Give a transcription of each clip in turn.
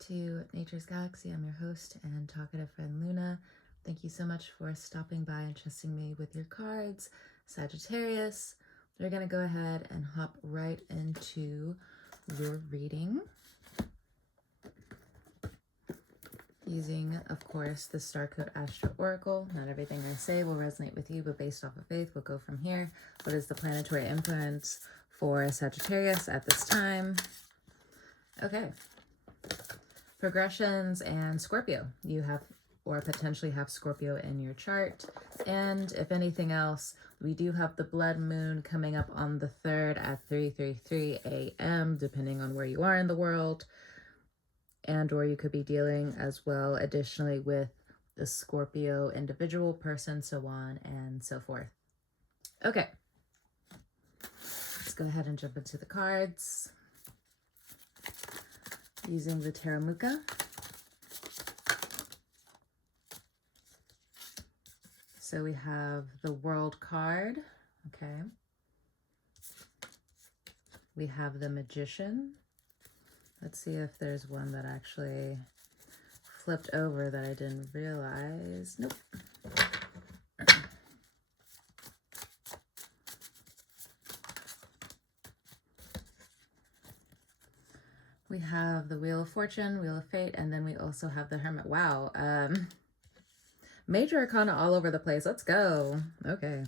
to Nature's Galaxy. I'm your host and talkative friend Luna. Thank you so much for stopping by and trusting me with your cards, Sagittarius. We're going to go ahead and hop right into your reading. Using, of course, the Star Code Astro Oracle. Not everything I say will resonate with you, but based off of faith, we'll go from here. What is the planetary influence for Sagittarius at this time? Okay. Progressions and Scorpio. You have or potentially have Scorpio in your chart. And if anything else, we do have the blood moon coming up on the 3rd at 3:33 a.m., depending on where you are in the world. And or you could be dealing as well additionally with the Scorpio individual person, so on and so forth. Okay. Let's go ahead and jump into the cards. Using the Tarot Muka. So we have the World card, okay. We have the Magician. Let's see if there's one that actually flipped over that I didn't realize. Nope. We have the Wheel of Fortune, Wheel of Fate, and then we also have the Hermit. Wow. Major Arcana all over the place. Let's go. Okay.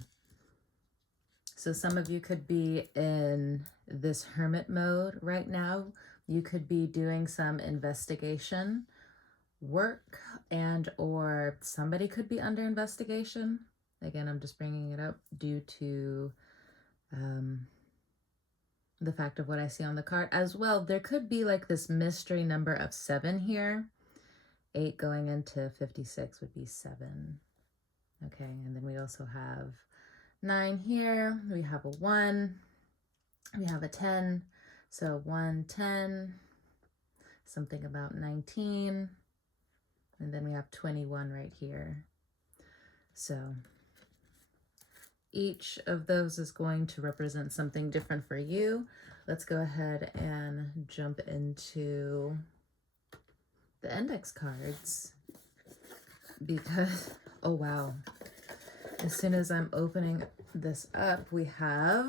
So some of you could be in this Hermit mode right now. You could be doing some investigation work and or somebody could be under investigation. Again, I'm just bringing it up due to the fact of what I see on the card. As well, there could be like this mystery number of 7 here. 8 going into 56 would be 7. Okay, and then we also have 9 here. We have a 1. We have a 10. So 1, 10. Something about 19. And then we have 21 right here. So each of those is going to represent something different for you. Let's go ahead and jump into the index cards because, oh wow, as soon as I'm opening this up, we have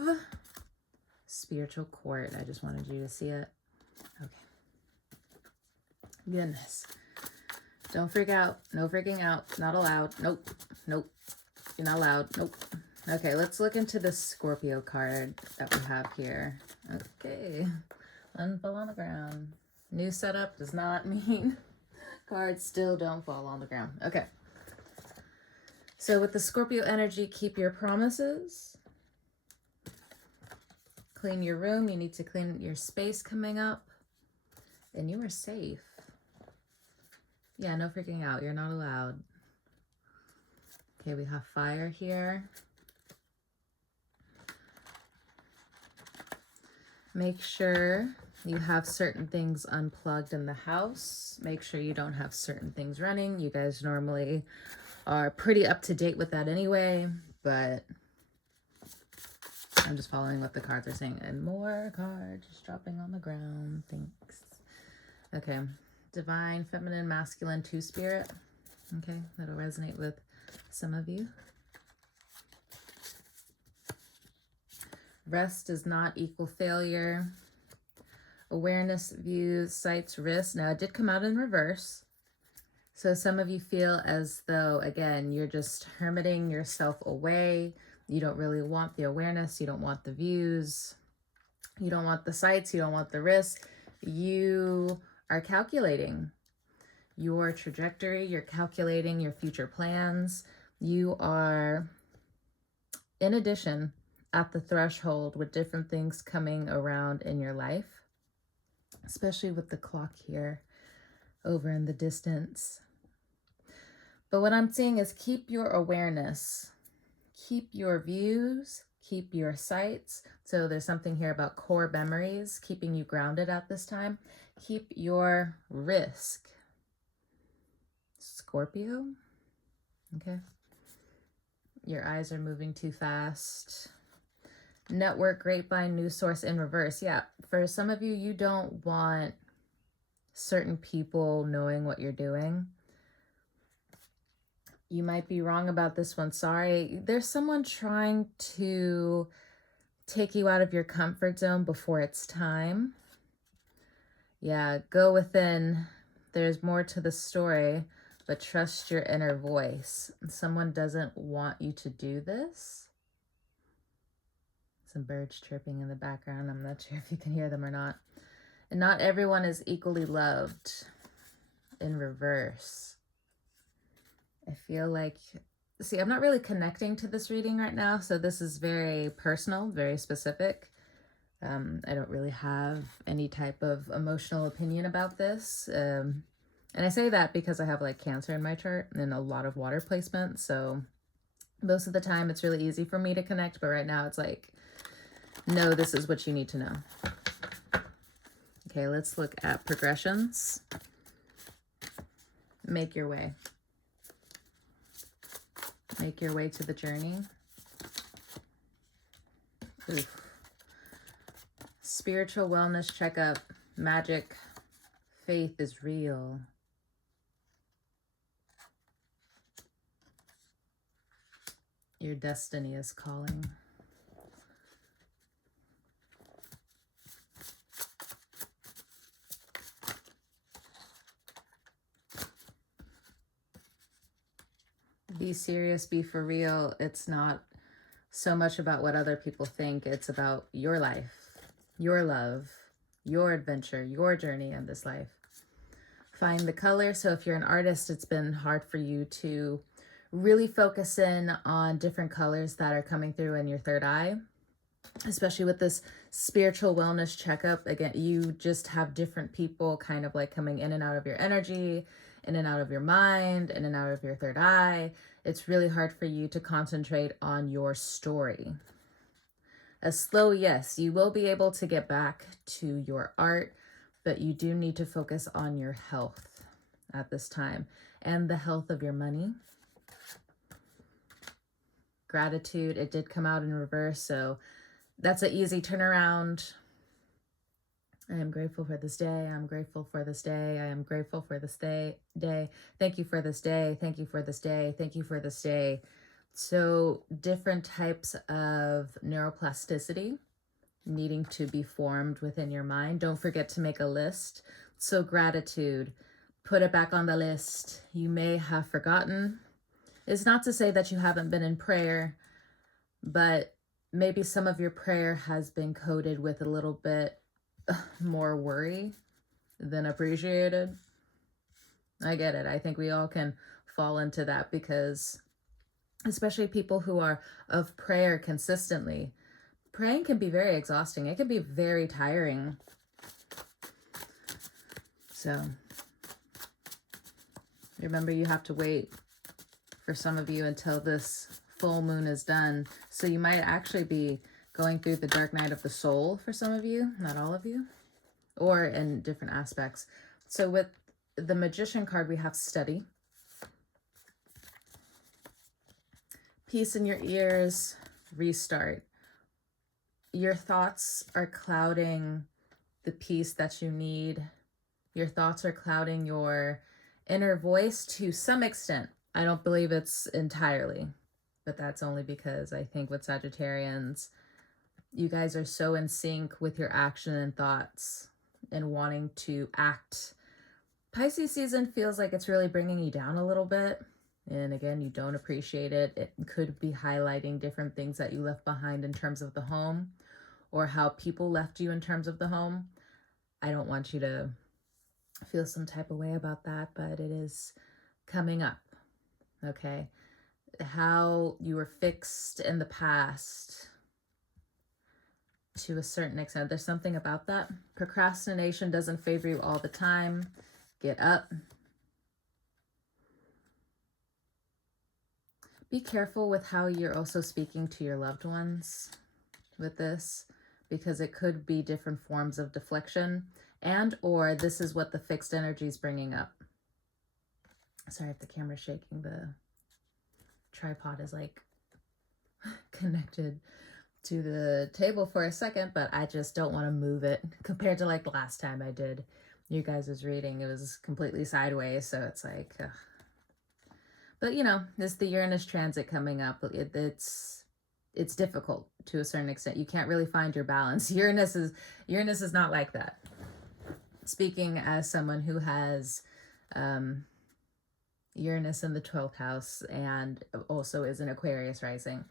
Spiritual Court. I just wanted you to see it. Okay. Goodness. Don't freak out. No freaking out. Not allowed. Nope. Nope. You're not allowed. Nope. Okay, let's look into the Scorpio card that we have here. Okay. One fell on the ground. New setup does not mean cards still don't fall on the ground. Okay. So with the Scorpio energy, keep your promises. Clean your room. You need to clean your space coming up. And you are safe. Yeah, no freaking out. You're not allowed. Okay, we have fire here. Make sure you have certain things unplugged in the house. Make sure you don't have certain things running. You guys normally are pretty up to date with that anyway, but I'm just following what the cards are saying. And more cards just dropping on the ground. Thanks. Okay. Divine, feminine, masculine, 2 spirit. Okay, that'll resonate with some of you. Rest does not equal failure. Awareness, views, sights, risks. Now, it did come out in reverse. So some of you feel as though, again, you're just hermiting yourself away. You don't really want the awareness. You don't want the views. You don't want the sights. You don't want the risks. You are calculating your trajectory. You're calculating your future plans. You are, in addition, at the threshold with different things coming around in your life, especially with the clock here over in the distance. But what I'm seeing is keep your awareness, keep your views, keep your sights. So there's something here about core memories, keeping you grounded at this time. Keep your risk. Scorpio. Okay. Your eyes are moving too fast. Network, grapevine, news source in reverse. Yeah, for some of you, you don't want certain people knowing what you're doing. You might be wrong about this one. Sorry. There's someone trying to take you out of your comfort zone before it's time. Yeah, go within. There's more to the story, but trust your inner voice. Someone doesn't want you to do this. Some birds chirping in the background. I'm not sure if you can hear them or not. And not everyone is equally loved. In reverse. I feel like, see, I'm not really connecting to this reading right now, so this is very personal, very specific. I don't really have any type of emotional opinion about this. And I say that because I have like Cancer in my chart and a lot of water placement. So most of the time it's really easy for me to connect. But right now it's like, no, this is what you need to know. Okay, let's look at progressions. Make your way. Make your way to the journey. Oof. Spiritual wellness checkup, magic, faith is real. Your destiny is calling. Be serious, be for real. It's not so much about what other people think. It's about your life, your love, your adventure, your journey in this life. Find the color. So if you're an artist, it's been hard for you to really focus in on different colors that are coming through in your third eye, especially with this spiritual wellness checkup. Again, you just have different people kind of like coming in and out of your energy, in and out of your mind, in and out of your third eye. It's really hard for you to concentrate on your story. A slow yes, you will be able to get back to your art, but you do need to focus on your health at this time and the health of your money. Gratitude, it did come out in reverse, so that's an easy turnaround. I am grateful for this day. I'm grateful for this day. I am grateful for this day. Thank you for this day. Thank you for this day. Thank you for this day. So different types of neuroplasticity needing to be formed within your mind. Don't forget to make a list. So gratitude, put it back on the list. You may have forgotten. It's not to say that you haven't been in prayer, but maybe some of your prayer has been coded with a little bit more worry than appreciated. I get it. I think we all can fall into that because especially people who are of prayer consistently, praying can be very exhausting. It can be very tiring. So remember, you have to wait for some of you until this full moon is done. So you might actually be going through the dark night of the soul for some of you, not all of you, or in different aspects. So with the Magician card, we have study. Peace in your ears, restart. Your thoughts are clouding the peace that you need. Your thoughts are clouding your inner voice to some extent. I don't believe it's entirely, but that's only because I think with Sagittarians, you guys are so in sync with your action and thoughts and wanting to act. Pisces season feels like it's really bringing you down a little bit. And again, you don't appreciate it. It could be highlighting different things that you left behind in terms of the home or how people left you in terms of the home. I don't want you to feel some type of way about that, but it is coming up, okay? How you were fixed in the past to a certain extent. There's something about that. Procrastination doesn't favor you all the time. Get up. Be careful with how you're also speaking to your loved ones with this, because it could be different forms of deflection and or this is what the fixed energy is bringing up. Sorry if the camera's shaking. The tripod is like connected to the table for a second, but I just don't want to move it compared to like last time I did you guys' reading. It was completely sideways, so it's like, ugh. But you know, it's the Uranus transit coming up. It's difficult to a certain extent. You can't really find your balance. Uranus is not like that. Speaking as someone who has Uranus in the 12th house and also is an Aquarius rising.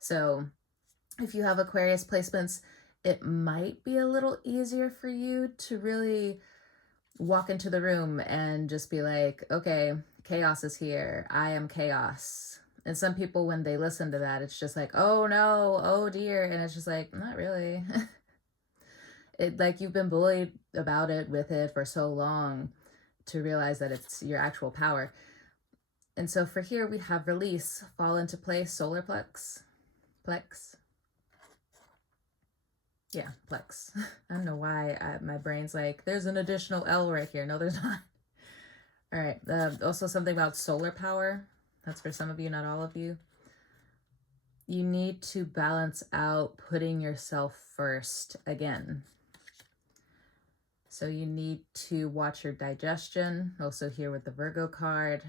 So if you have Aquarius placements, it might be a little easier for you to really walk into the room and just be like, okay, chaos is here. I am chaos. And some people, when they listen to that, it's just like, oh no, oh dear. And it's just like, not really. It, like, you've been bullied about it with it for so long to realize that it's your actual power. And so for here, we have release, fall into place, solar plex. Yeah, plex. I don't know why my brain's like, there's an additional L right here. No, there's not. All right. Also something about solar power. That's for some of you, not all of you. You need to balance out putting yourself first again. So you need to watch your digestion. Also here with the Virgo card.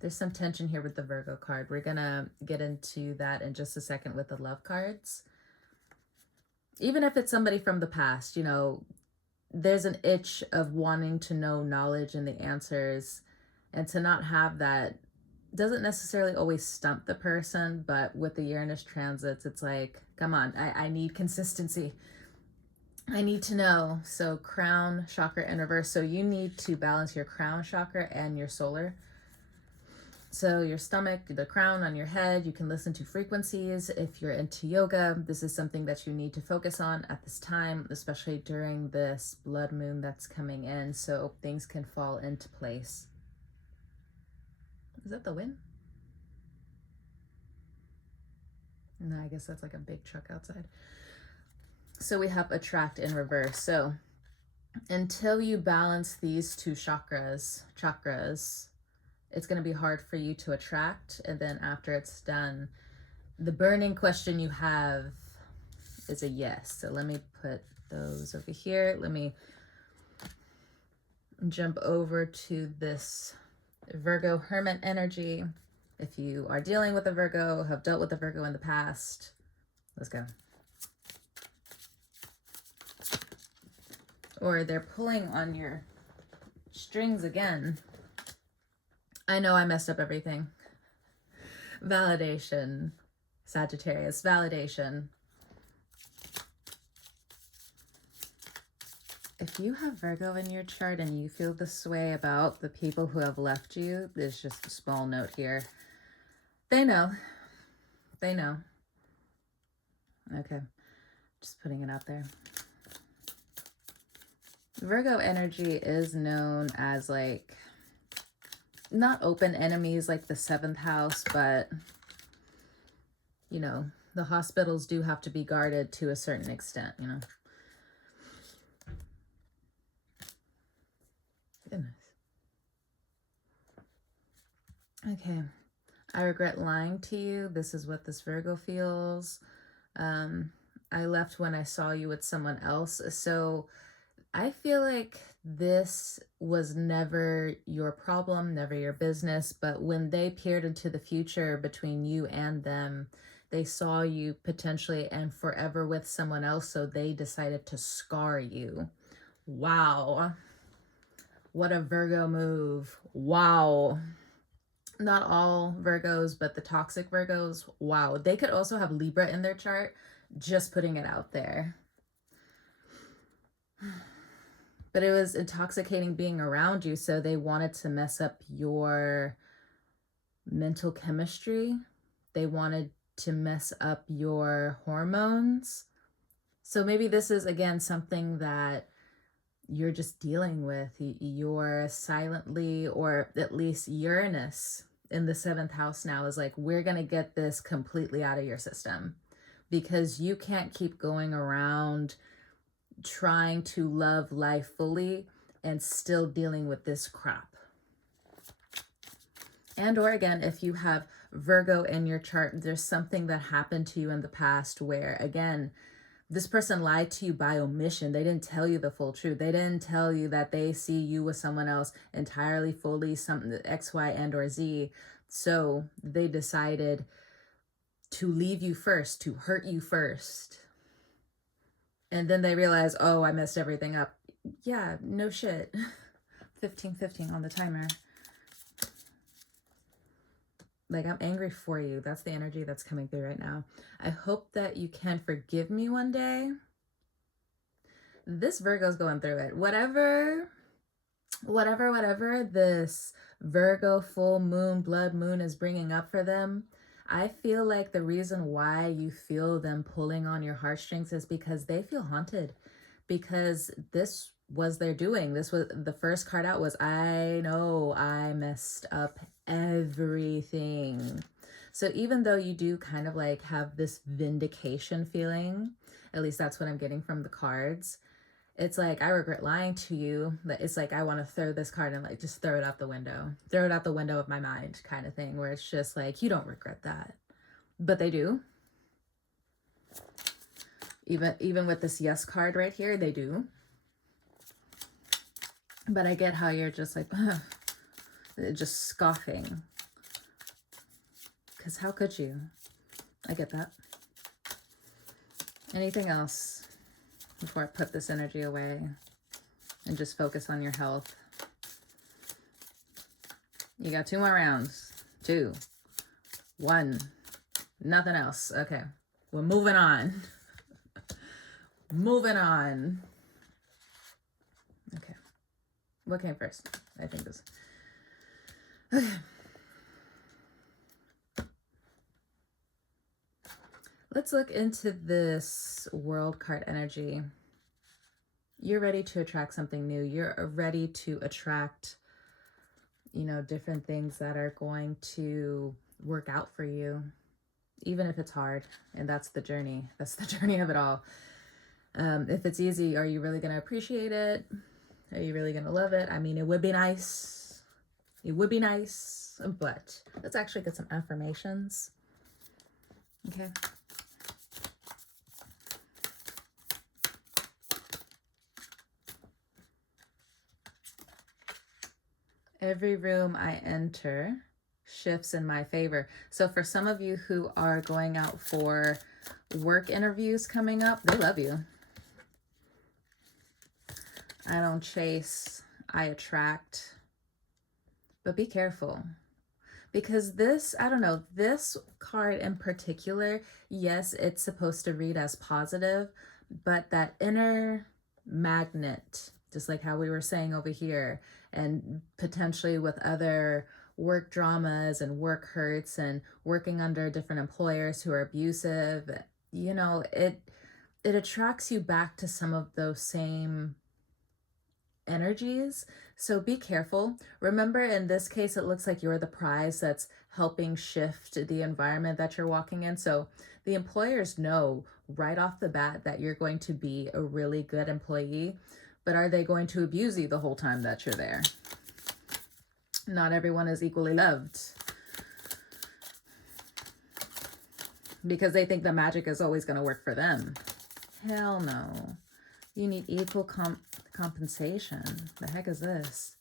There's some tension here with the Virgo card. We're going to get into that in just a second with the love cards. Even if it's somebody from the past, you know, there's an itch of wanting to know knowledge and the answers, and to not have that doesn't necessarily always stump the person, but with the Uranus transits, it's like, come on, I need consistency. I need to know. So crown chakra in reverse. So you need to balance your crown chakra and your solar. So your stomach, the crown on your head, you can listen to frequencies. If you're into yoga, this is something that you need to focus on at this time, especially during this blood moon that's coming in, so things can fall into place. Is that the wind? No, I guess that's like a big truck outside. So we have attract in reverse. So until you balance these two chakras, it's going to be hard for you to attract. And then after it's done, the burning question you have is a yes. So let me put those over here. Let me jump over to this Virgo Hermit energy. If you are dealing with a Virgo, have dealt with a Virgo in the past, let's go. Or they're pulling on your strings again. I know I messed up everything. Validation, Sagittarius, validation. If you have Virgo in your chart and you feel this way about the people who have left you, there's just a small note here. They know. They know. Okay. Just putting it out there. Virgo energy is known as like, not open enemies like the 7th house, but you know, the hospitals do have to be guarded to a certain extent, you know. Goodness. Okay. I regret lying to you. This is what this Virgo feels. I left when I saw you with someone else. So I feel like this was never your problem, never your business, but when they peered into the future between you and them, they saw you potentially and forever with someone else, so they decided to scar you. Wow. What a Virgo move. Wow. Not all Virgos, but the toxic Virgos, wow. They could also have Libra in their chart, just putting it out there. But it was intoxicating being around you, so they wanted to mess up your mental chemistry. They wanted to mess up your hormones. So maybe this is, again, something that you're just dealing with. You're silently, or at least Uranus in the 7th house now is like, we're going to get this completely out of your system, because you can't keep going around trying to love life fully and still dealing with this crap. And or again, if you have Virgo in your chart, there's something that happened to you in the past where, again, this person lied to you by omission. They didn't tell you the full truth. They didn't tell you that they see you with someone else entirely, fully, something X, Y, and or Z. So they decided to leave you first, to hurt you first. And then they realize, oh, I messed everything up. Yeah, no shit. 15:15 on the timer. Like, I'm angry for you. That's the energy that's coming through right now. I hope that you can forgive me one day. This Virgo's going through it. Whatever this Virgo full moon, blood moon is bringing up for them, I feel like the reason why you feel them pulling on your heartstrings is because they feel haunted. Because this was their doing. This was the first card out was, I know I messed up everything. So even though you do kind of like have this vindication feeling, at least that's what I'm getting from the cards, it's like, I regret lying to you. It's like, I want to throw this card and like just throw it out the window. Throw it out the window of my mind kind of thing, where it's just like, you don't regret that. But they do. Even with this yes card right here, they do. But I get how you're just like, just scoffing. Because how could you? I get that. Anything else before I put this energy away and just focus on your health? You got 2 more rounds. 2, 1, nothing else. Okay, we're moving on. Moving on. Okay. What came first? I think this. Okay. Let's look into this world card energy. You're ready to attract something new. You're ready to attract, you know, different things that are going to work out for you, even if it's hard. And that's the journey. That's the journey of it all. If it's easy, are you really going to appreciate it? Are you really going to love it? I mean, it would be nice. It would be nice. But let's actually get some affirmations. Okay. Every room I enter shifts in my favor. So for some of you who are going out for work interviews coming up, they love you. I don't chase, I attract. But be careful. Because this, I don't know, this card in particular, yes, it's supposed to read as positive, but that inner magnet, just like how we were saying over here, and potentially with other work dramas and work hurts and working under different employers who are abusive, you know, it attracts you back to some of those same energies. So be careful. Remember, in this case, it looks like you're the prize that's helping shift the environment that you're walking in. So the employers know right off the bat that you're going to be a really good employee, but are they going to abuse you the whole time that you're there? Not everyone is equally loved because they think the magic is always going to work for them. Hell no. You need equal compensation. The heck is this?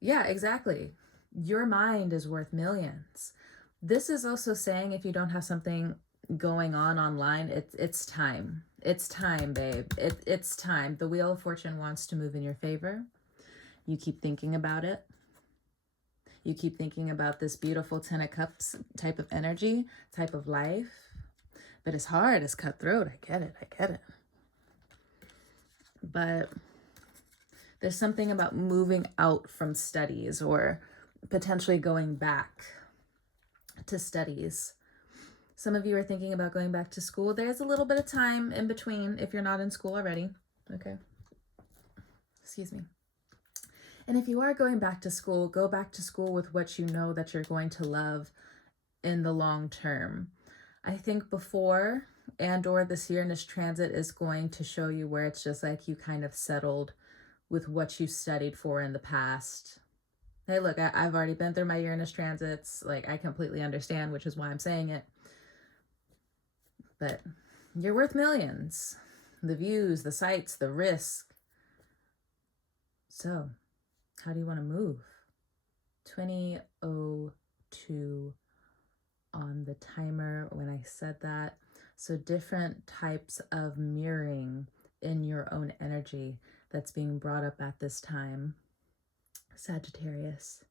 Yeah, exactly. Your mind is worth millions. This is also saying if you don't have something going on online, it's time. It's time, babe. It's time. The Wheel of Fortune wants to move in your favor. You keep thinking about it. You keep thinking about this beautiful 10 of Cups type of energy, type of life. But it's hard. It's cutthroat. I get it. I get it. But there's something about moving out from studies or potentially going back to studies. Some of you are thinking about going back to school. There's a little bit of time in between if you're not in school already. Okay. Excuse me. And if you are going back to school, go back to school with what you know that you're going to love in the long term. I think before and or this Uranus transit is going to show you where it's just like you kind of settled with what you studied for in the past. Hey, look, I've already been through my Uranus transits. Like, I completely understand, which is why I'm saying it. But You're worth millions. The views, the sights, the risk. So, how do you want to move? 20:02 on the timer when I said that. So different types of mirroring in your own energy that's being brought up at this time. Sagittarius.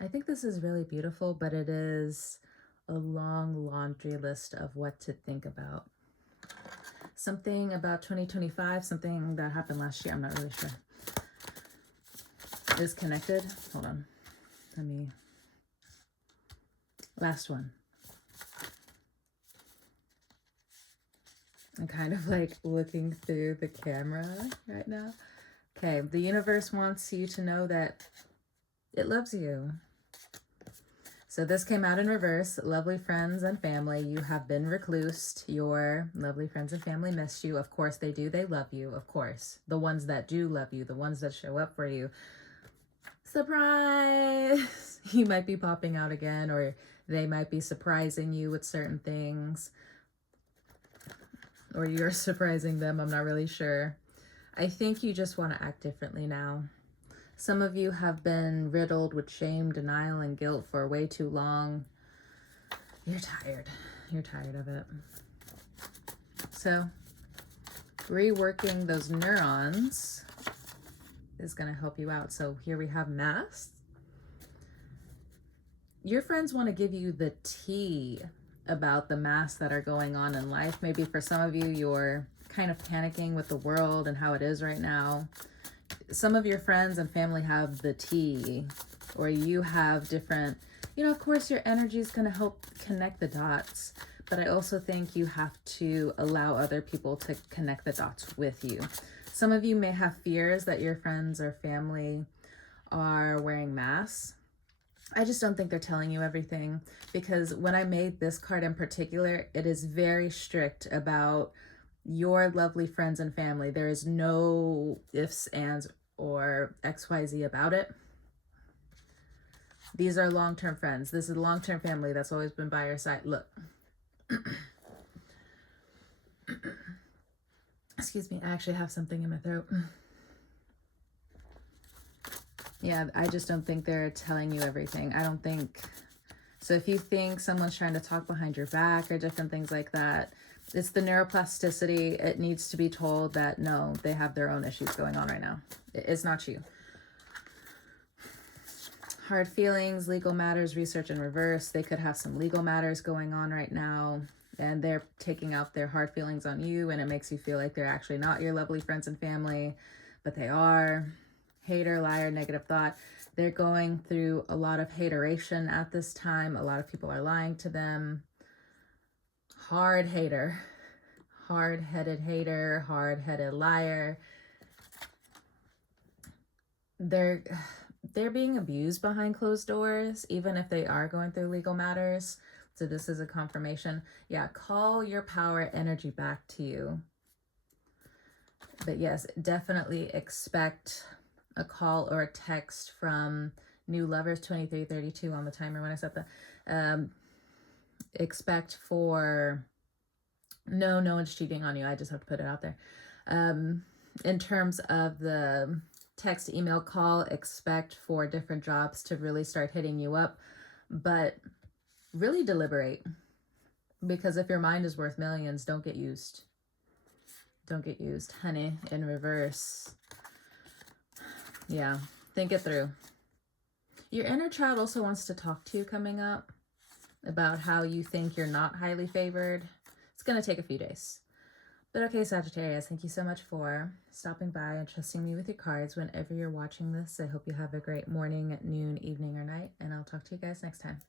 I think this is really beautiful, but it is a long laundry list of what to think about. Something about 2025, something that happened last year, I'm not really sure, is connected. Hold on. Last one. I'm kind of like looking through the camera right now. Okay, the universe wants you to know that it loves you. So this came out in reverse. Lovely friends and family, you have been reclused. Your lovely friends and family miss you. Of course they do. They love you, of course. The ones that do love you, the ones that show up for you. Surprise! You might be popping out again, or they might be surprising you with certain things. Or you're surprising them, I'm not really sure. I think you just want to act differently now. Some of you have been riddled with shame, denial, and guilt for way too long. You're tired. You're tired of it. So, reworking those neurons is going to help you out. So here we have masks. Your friends want to give you the tea about the masks that are going on in life. Maybe for some of you, you're kind of panicking with the world and how it is right now. Some of your friends and family have the tea, or you have different, of course your energy is going to help connect the dots, but I also think you have to allow other people to connect the dots with you. Some of you may have fears that your friends or family are wearing masks. I just don't think they're telling you everything, because when I made this card in particular, it is very strict about your lovely friends and family. There is no ifs, ands, or XYZ about it. These are long-term friends. This is a long-term family that's always been by your side. Look. Excuse me, I actually have something in my throat. Yeah, I just don't think they're telling you everything. I don't think. So if you think someone's trying to talk behind your back or different things like that, it's the neuroplasticity. It needs to be told that no, they have their own issues going on right now. It's not you. Hard feelings, legal matters, research in reverse. They could have some legal matters going on right now, and they're taking out their hard feelings on you, and it makes you feel like they're actually not your lovely friends and family, but they are. Hater, liar, negative thought. They're going through a lot of hateration at this time. A lot of people are lying to them. Hard hater. Hard-headed hater, hard-headed liar. They're being abused behind closed doors, even if they are going through legal matters. So this is a confirmation. Yeah, call your power energy back to you. But yes, definitely expect a call or a text from new lovers. 23:32 on the timer when I set the expect for no one's cheating on you. I just have to put it out there. In terms of the text, email, call, expect for different jobs to really start hitting you up, but really deliberate, because if your mind is worth millions, don't get used. Don't get used. Honey in reverse. Yeah, think it through. Your inner child also wants to talk to you coming up about how you think you're not highly favored. It's going to take a few days. But okay, Sagittarius, thank you so much for stopping by and trusting me with your cards whenever you're watching this. I hope you have a great morning, noon, evening, or night, and I'll talk to you guys next time.